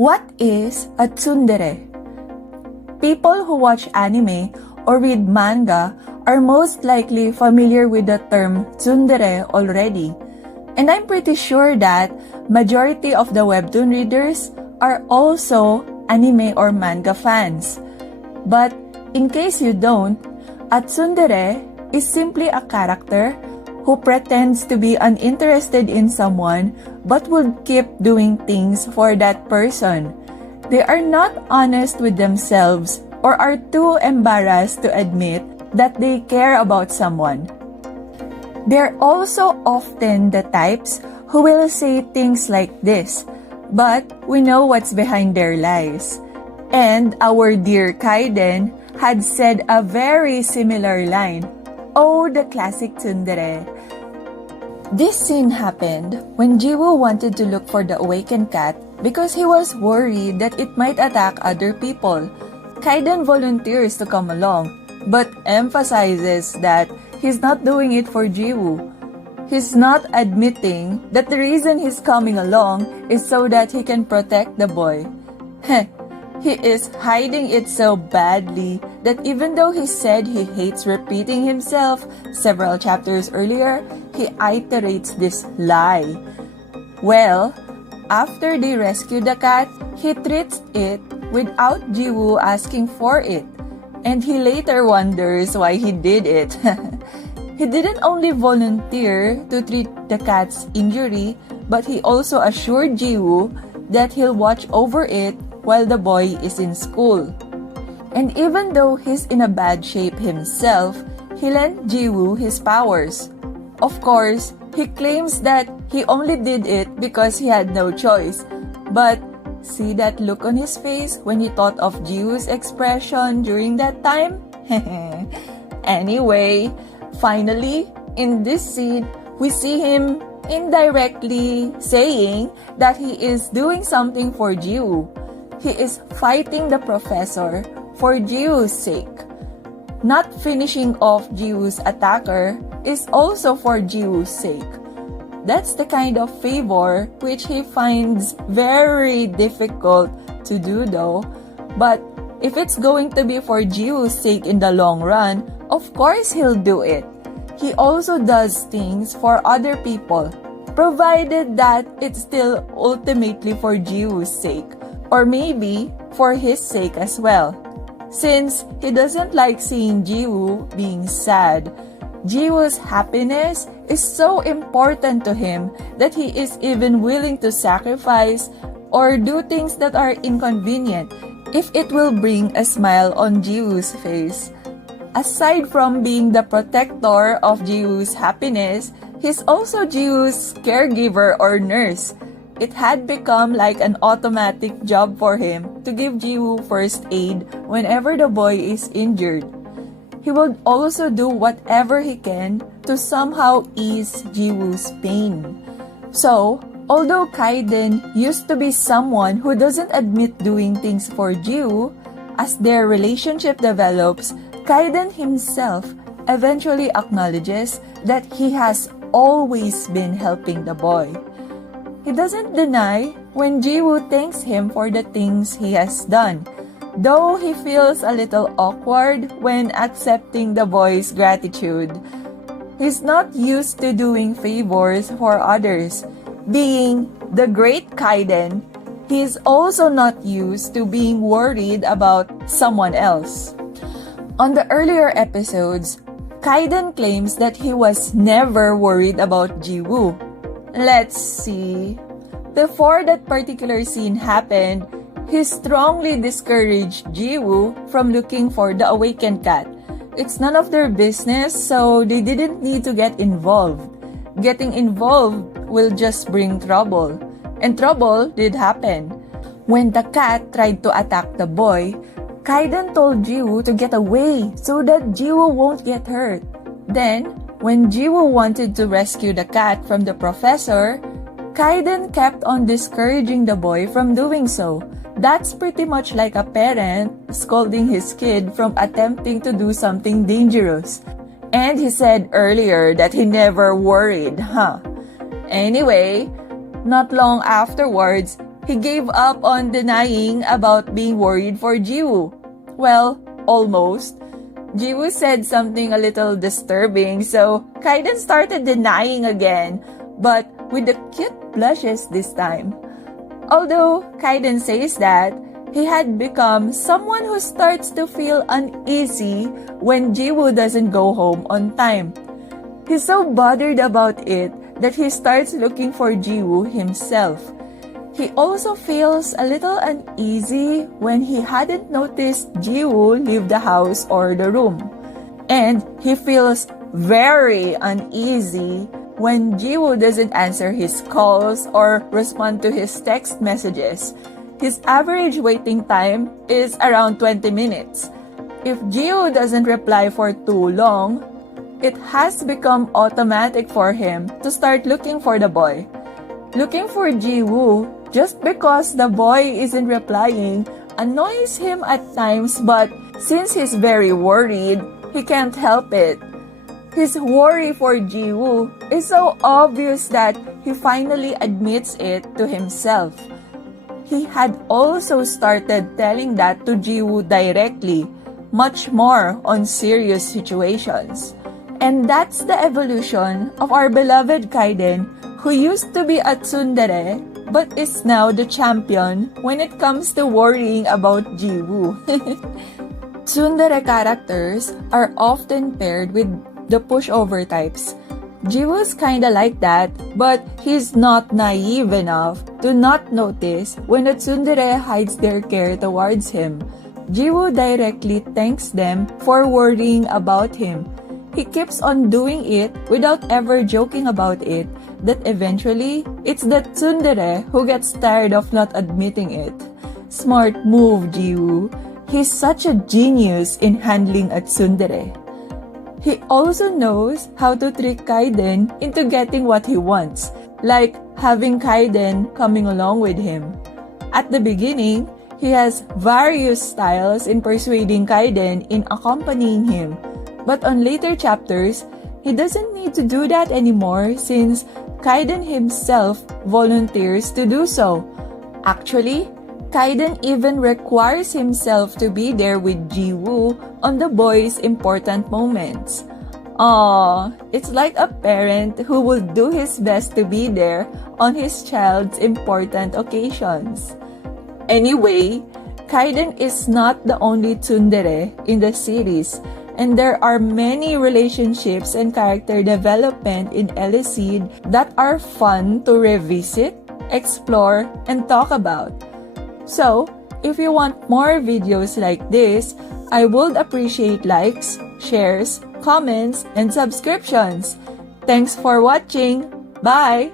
What is a tsundere? People who watch anime or read manga are most likely familiar with the term tsundere already. And I'm pretty sure that majority of the webtoon readers are also anime or manga fans. But in case you don't, a tsundere is simply a character who pretends to be uninterested in someone but will keep doing things for that person. They are not honest with themselves or are too embarrassed to admit that they care about someone. They're also often the types who will say things like this, but we know what's behind their lies. And our dear Kaiden had said a very similar line. Oh, the classic tsundere. This scene happened when Jiwoo wanted to look for the awakened cat because he was worried that it might attack other people. Kaiden volunteers to come along, but emphasizes that he's not doing it for Jiwoo. He's not admitting that the reason he's coming along is so that he can protect the boy. He is hiding it so badly that even though he said he hates repeating himself several chapters earlier, he iterates this lie. Well, after they rescue the cat, he treats it without Jiwoo asking for it, and he later wonders why he did it. He didn't only volunteer to treat the cat's injury, but he also assured Jiwoo that he'll watch over it while the boy is in school. And even though he's in a bad shape himself, he lent Jiwoo his powers. Of course, he claims that he only did it because he had no choice. But see that look on his face when he thought of Jiwoo's expression during that time? Anyway, finally, in this scene, we see him indirectly saying that he is doing something for Jiwoo. He is fighting the professor for Jiwoo's sake. Not finishing off Jiwoo's attacker is also for Jiwoo's sake. That's the kind of favor which he finds very difficult to do though. But if it's going to be for Jiwoo's sake in the long run, of course he'll do it. He also does things for other people, provided that it's still ultimately for Jiwoo's sake. Or maybe for his sake as well. Since he doesn't like seeing Jiwoo being sad, Jiwoo's happiness is so important to him that he is even willing to sacrifice or do things that are inconvenient if it will bring a smile on Jiwoo's face. Aside from being the protector of Jiwoo's happiness, he's also Jiwoo's caregiver or nurse. It had become like an automatic job for him to give Jiwoo first aid whenever the boy is injured. He would also do whatever he can to somehow ease Jiwoo's pain. So, although Kaiden used to be someone who doesn't admit doing things for Jiwoo, as their relationship develops, Kaiden himself eventually acknowledges that he has always been helping the boy. He doesn't deny when Jiwoo thanks him for the things he has done, though he feels a little awkward when accepting the boy's gratitude. He's not used to doing favors for others. Being the great Kaiden, he's also not used to being worried about someone else. On the earlier episodes, Kaiden claims that he was never worried about Jiwoo. Let's see. Before that particular scene happened, he strongly discouraged Jiwoo from looking for the awakened cat. It's none of their business, so they didn't need to get involved. Getting involved will just bring trouble. And trouble did happen. When the cat tried to attack the boy, Kaiden told Jiwoo to get away so that Jiwoo won't get hurt. Then, when Jiwoo wanted to rescue the cat from the professor, Kaiden kept on discouraging the boy from doing so. That's pretty much like a parent scolding his kid from attempting to do something dangerous. And he said earlier that he never worried, huh? Anyway, not long afterwards, he gave up on denying about being worried for Jiwoo. Well, almost. Jiwoo said something a little disturbing, so Kaiden started denying again, but with the cute blushes this time. Although Kaiden says that he had become someone who starts to feel uneasy when Jiwoo doesn't go home on time. He's so bothered about it that he starts looking for Jiwoo himself. He also feels a little uneasy when he hadn't noticed Jiwoo leave the house or the room. And he feels very uneasy when Jiwoo doesn't answer his calls or respond to his text messages. His average waiting time is around 20 minutes. If Jiwoo doesn't reply for too long, it has become automatic for him to start looking for the boy. Looking for Jiwoo just because the boy isn't replying annoys him at times, but since he's very worried, he can't help it. His worry for Jiwoo is so obvious that he finally admits it to himself. He had also started telling that to Jiwoo directly, much more on serious situations. And that's the evolution of our beloved Kaiden, who used to be a tsundere but is now the champion when it comes to worrying about Jiwoo. Tsundere characters are often paired with the pushover types. Jiwoo's kinda like that, but he's not naive enough to not notice when a tsundere hides their care towards him. Jiwoo directly thanks them for worrying about him. He keeps on doing it without ever joking about it, that eventually, it's the tsundere who gets tired of not admitting it. Smart move, Jiwoo. He's such a genius in handling a tsundere. He also knows how to trick Kaiden into getting what he wants, like having Kaiden coming along with him. At the beginning, he has various styles in persuading Kaiden in accompanying him. But on later chapters, he doesn't need to do that anymore since Kaiden himself volunteers to do so. Actually, Kaiden even requires himself to be there with Jiwoo on the boy's important moments. Aww, it's like a parent who will do his best to be there on his child's important occasions. Anyway, Kaiden is not the only tsundere in the series, and there are many relationships and character development in Elicid that are fun to revisit, explore, and talk about. So, if you want more videos like this, I would appreciate likes, shares, comments, and subscriptions. Thanks for watching. Bye!